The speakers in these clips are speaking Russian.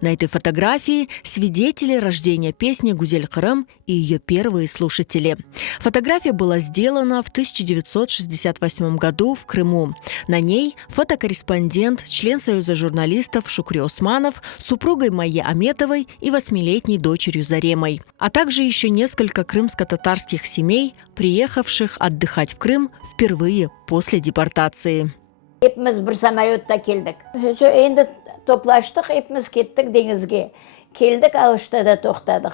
На этой фотографии свидетели рождения песни «Гузель-Кырым» и ее первые слушатели. Фотография была сделана в 1968 году в Крыму. На ней фотокорреспондент, член Союза журналистов Шукри Османов с супругой Майей Аметовой и 8-летней дочерью Заремой, а также еще несколько крымско-татарских семей, приехавших отдыхать в Крым впервые после депортации. Hepimiz bir samolyotda keldik. Endi to'plashdik, hepimiz ketdik dengizga. Keldik, Aluştada to'xtadik.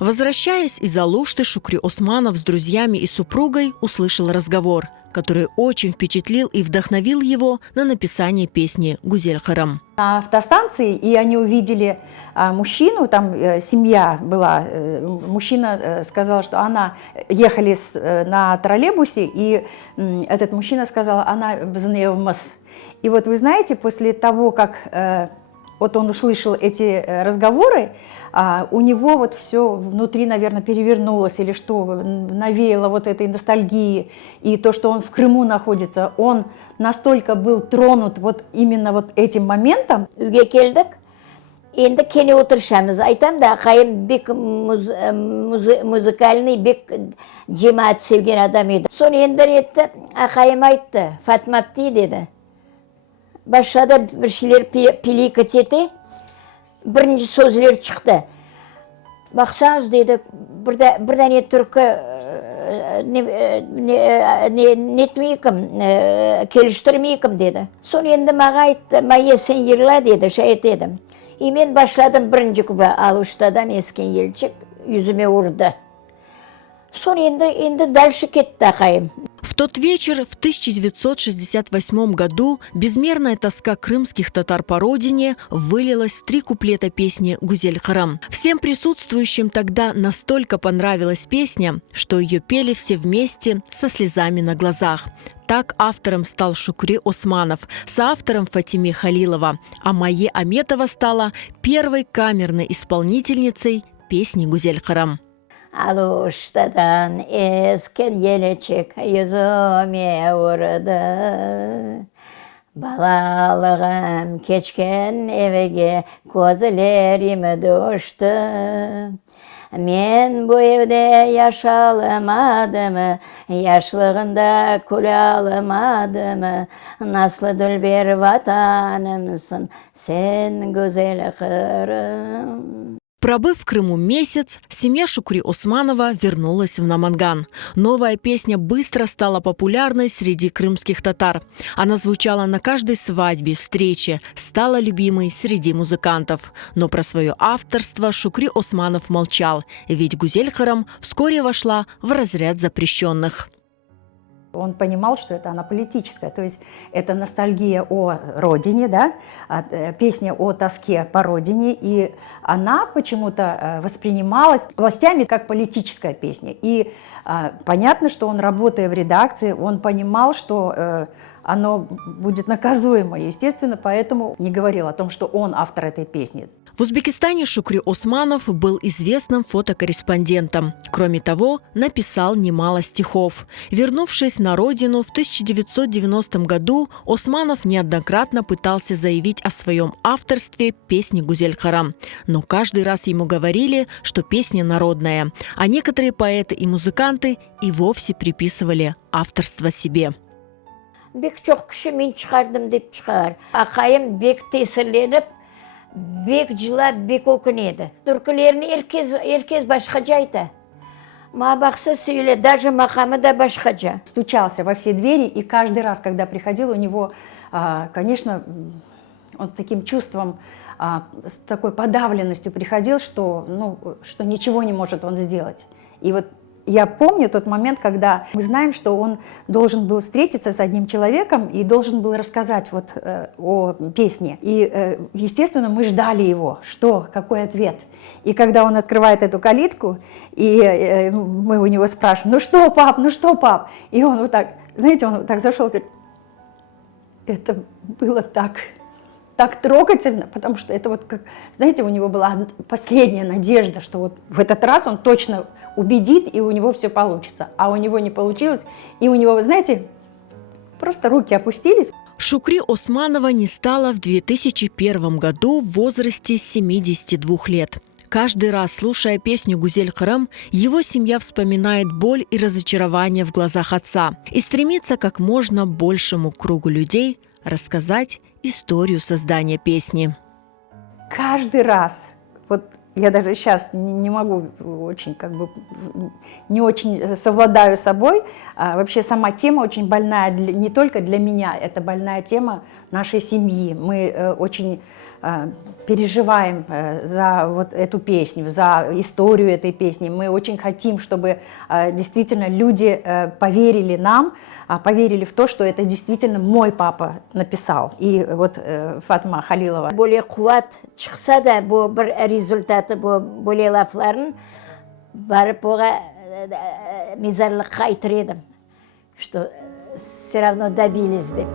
Возвращаясь из Алушты, Шукри Османов с друзьями и супругой услышал разговор, который очень впечатлил и вдохновил его на написание песни «Гузель-Кырым». На автостанции, и они увидели мужчину, там семья была, мужчина сказал, что она, ехали на троллейбусе, и этот мужчина сказал, она бзнеевмас. И вот вы знаете, после того, как вот он услышал эти разговоры, у него вот все внутри, наверное, перевернулось или что, навеяло вот этой ностальгии. И то, что он в Крыму находится, он настолько был тронут вот именно вот этим моментом. Үйге келдік, енді кене отыршамыз. Айтам да, Ақайым бек музыкальный, бек жемаат sevген адам еді. Соны енді ретті, Ақайым айтты, Фатма апти деді. Başladı bir şeyler pilik eti. Birinci sözler çıktı. Baksanız dedi, burada ne Türk'ü netmeykim, geliştirmeykim dedi. Sonra endi mağa aytdı, Maya sen yırla dedi, şahit dedim. Ben başladım birinci kuba Aluştadan esken yelçik yüzüme vurdu. Sonra endi дальше кетті Ақайым. В тот вечер в 1968 году безмерная тоска крымских татар по родине вылилась в 3 куплета песни «Гузель-Кырым». Всем присутствующим тогда настолько понравилась песня, что ее пели все вместе со слезами на глазах. Так автором стал Шукри Османов, соавтором Фатиме Халилова, а Майя Аметова стала первой камерной исполнительницей песни «Гузель-Кырым». Aluştadan esken yelçik yüzüme vurdu. Balalığım keçken evge gözlerime düştü. Men bu evde yaşalamadım, yaşlığında kul alamadım. Nasıl dülber vatanımsın sen güzel Kırım. Пробыв в Крыму месяц, семья Шукри Османова вернулась в Наманган. Новая песня быстро стала популярной среди крымских татар. Она звучала на каждой свадьбе, встрече, стала любимой среди музыкантов. Но про свое авторство Шукри Османов молчал, ведь «Гузель-Кырым» вскоре вошла в разряд запрещенных. Он понимал, что это аполитическая, то есть это ностальгия о родине, да, песня о тоске по родине, и она почему-то воспринималась властями как политическая песня. И понятно, что он, работая в редакции, он понимал, что оно будет наказуемо, естественно, поэтому не говорил о том, что он автор этой песни. В Узбекистане Шукри Османов был известным фотокорреспондентом. Кроме того, написал немало стихов. Вернувшись на родину в 1990 году, Османов неоднократно пытался заявить о своем авторстве песни «Гузель-Кырым». Но каждый раз ему говорили, что песня народная, а некоторые поэты и музыканты и вовсе приписывали авторство себе. Бек çok kişi men çıkardım deyip çıkar. Ақайым бек tesirlenip, бек жылап, бек өкінеді. Түркілерін еркез başkaca ayta. Ма бақсы сөйле, даже мақамы да başkaca. Стучался во все двери, и каждый раз, когда приходил, у него, конечно, он с таким чувством, с такой подавленностью приходил, что ничего не может он сделать. И вот я помню тот момент, когда мы знаем, что он должен был встретиться с одним человеком и должен был рассказать вот о песне. И, естественно, мы ждали его, какой ответ. И когда он открывает эту калитку, и мы у него спрашиваем, ну что, пап? И он вот так, знаете, он вот так зашел и говорит, это было так трогательно, потому что это вот, как, знаете, у него была последняя надежда, что вот в этот раз он точно убедит, и у него все получится. А у него не получилось, и у него, вы знаете, просто руки опустились. Шукри Османова не стало в 2001 году в возрасте 72 лет. Каждый раз, слушая песню «Гузель Хырым», его семья вспоминает боль и разочарование в глазах отца и стремится как можно большему кругу людей рассказать историю создания песни. Каждый раз, вот я даже сейчас не могу, очень не очень совладаю с собой. Вообще сама тема очень больная не только для меня, это больная тема нашей семьи. Мы очень переживаем за вот эту песню, за историю этой песни. Мы очень хотим, чтобы действительно люди поверили нам, поверили в то, что это действительно мой папа написал. И вот Фатма Халилова. Более куат чыкса да bu bir результаты bu böyle lafların barıp oğa mezarlıkka aytır edim. Что все равно добились деп.